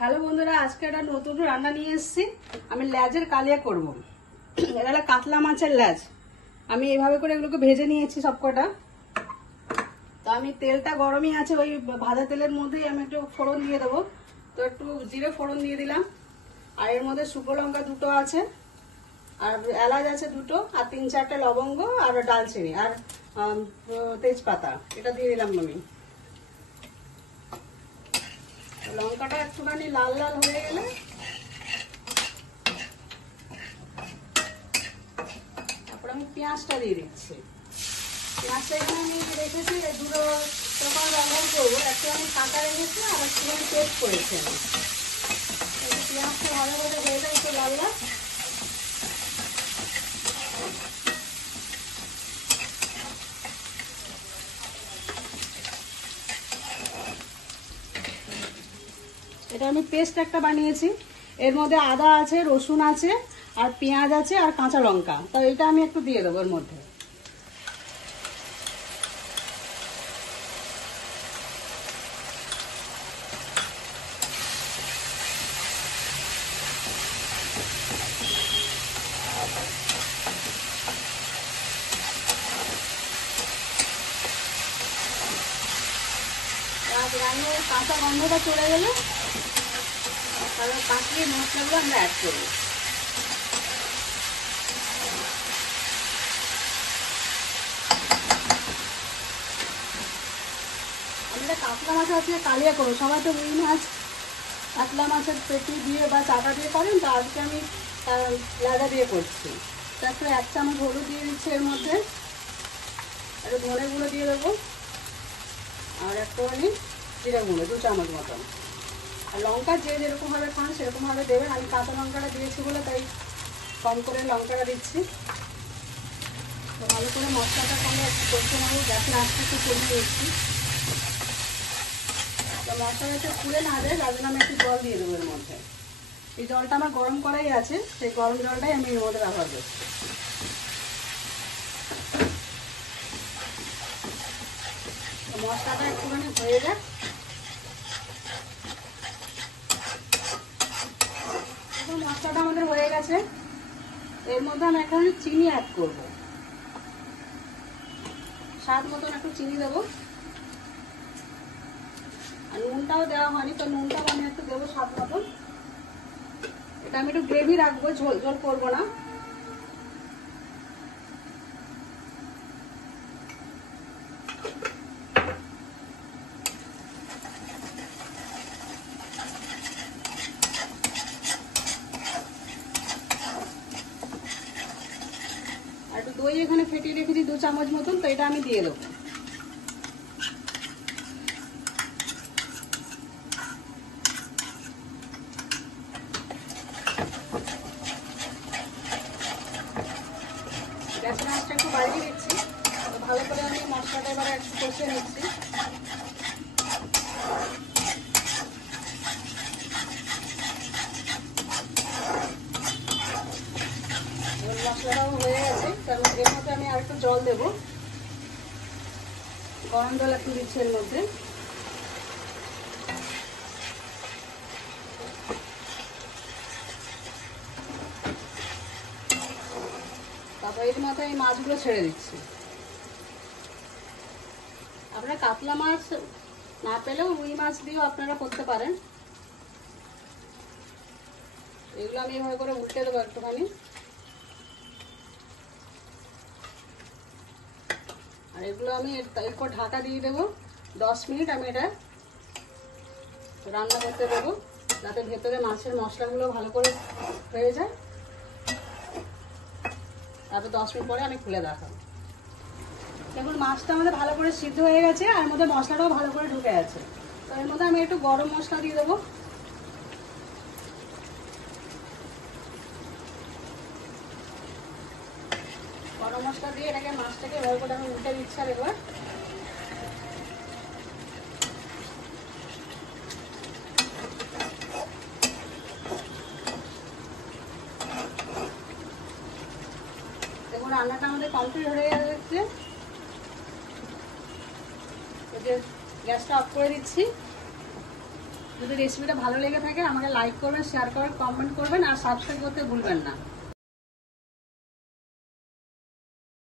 Hello বন্ধুরা, আজকে একটা নতুন রান্না নিয়ে এসেছি। আমি লেজের কালিয়া করব। এটা হলো কাতলা মাছের লেজ। আমি এইভাবে করে এগুলোকে ভেজে নিয়েছি সবকটা। তো আমি তেলটা গরমই আছে, ওই ভাজা তেলের মধ্যেই আমি একটু ফোড়ন দিয়ে দেবো। তো একটু জিরে ফোড়ন দিয়ে দিলাম, আর এর মধ্যে শুকনো লঙ্কা দুটো আছে, আর এলাচ আছে দুটো, আর 3-4টে লবঙ্গ, আর ডালচিনি, আর তেজপাতা এটা দিয়ে দিলাম আমি। লঙ্কাটা একটুখানি লাল লাল হয়ে গেলে তারপর আমি পেঁয়াজটা দিয়ে দিচ্ছি। পেঁয়াজটা এখানে আমি রেখেছি, দুটো রকম ব্যবহার করবো। একটু আমি কাঁচা রেখেছি, আর একটুখানি পেস্ট করেছি আমি। পেঁয়াজটা ভালো করে হয়ে যায় একটু লাল লাল। এটা আমি পেস্ট একটা বানিয়েছি। এর মধ্যে আদা আছে, রসুন আছে, আর পেঁয়াজ আছে, আর কাঁচা লঙ্কা। তো এটা আমি একটু দিয়ে দেবো এর মধ্যে। রান্নার কাঁচা গন্ধটা চলে গেলে তারপর বাকি মশলাগুলো আমরা অ্যাড করবো। আমরা কাতলা মাছ আছে কালিয়া করবো। সবাই তো রুই মাছ কাতলা মাছের পেটি দিয়ে বা চাকা দিয়ে করেন, তো আজকে আমি লাগা দিয়ে করছি। তারপর 1 চামচ হলুদ দিয়ে দিচ্ছি এর মধ্যে, একটু ধনে গুঁড়ো দিয়ে দেবো, আর একটুখানি জিরা গুঁড়ো 2 চামচ মতন। আর লঙ্কা যে যেরকমভাবে খান সেরকমভাবে দেবেন। আমি কাঁচা লঙ্কাটা দিয়েছি বলে তাই কম করে লঙ্কাটা দিচ্ছি। তো ভালো করে মশলাটা আমরা একটু করতে নেবো। গ্যাসের আঁচটা একটু কমিয়ে দিচ্ছি। তো মশলাটা একটু ফুলে না যায়, তার জন্য আমি একটু জল দিয়ে দেবো এর মধ্যে। এই জলটা আমার গরম করাই আছে, সেই গরম জলটাই আমি এর মধ্যে ব্যবহার করছি। মশলাটা একটুখানি হয়ে যায়। মশলাটা আমাদের হয়ে গেছে। এর মধ্যে আমি এখানে চিনি অ্যাড করবো, স্বাদ মতন একটু চিনি দেবো। আর নুনটাও দেওয়া হয়নি, তো নুনটাও আমি একটু দেবো স্বাদ মতন। এটা আমি একটু গ্রেভি রাখবো, ঝোল ঝোল করবো না। আর একটু দই এখানে ফেটিয়ে রেখেছি 2 চামচ মতন, তো এটা আমি দিয়ে দেবো। গ্যাসের আঁচটা একটু বাড়িয়ে দিচ্ছি। ভালো করে আমি মশলাটা এবার একটু কষিয়ে নিচ্ছি। মশলাটাও হয়ে গেছে, তার মধ্যে এর মধ্যে আমি আর একটু জল দেবো। গরম জল একটু দিচ্ছি এর মধ্যে। তারপর এর মধ্যে আমি মাছগুলো ছেড়ে দিচ্ছি। আপনারা কাতলা মাছ না পেলেও রুই মাছ দিয়েও আপনারা করতে পারেন। এগুলো আমি এভাবে করে উল্টে দেবো একটুখানি। আর এগুলো আমি এরপর ঢাকা দিয়ে দেবো। 10 মিনিট আমি এটা রান্না করতে দেবো, যাতে ভেতরে মাছের মশলাগুলো ভালো করে হয়ে যায়। তারপর 10 মিনিট পরে আমি খুলে দেখাবো। দেখুন মাছটা আমাদের ভালো করে সিদ্ধ হয়ে গেছে, আর এর মধ্যে মশলাটাও ভালো করে ঢুকে আছে। তো এর মধ্যে আমি একটু গরম মশলা দিয়ে দেবো। গরম মশলা দিয়ে এটাকে মাছটাকে ভালো করে আমি উল্টে দিচ্ছি। আর এবার দেখুন রান্নাটা আমাদের কমপ্লিট হয়ে যাচ্ছে। গ্যাসটা অফ করে দিচ্ছি। যদি রেসিপিটা ভালো লেগে থাকে আমাকে লাইক করবেন, শেয়ার করবেন, কমেন্ট করবেন আর সাবস্ক্রাইব করতে ভুলবেন না।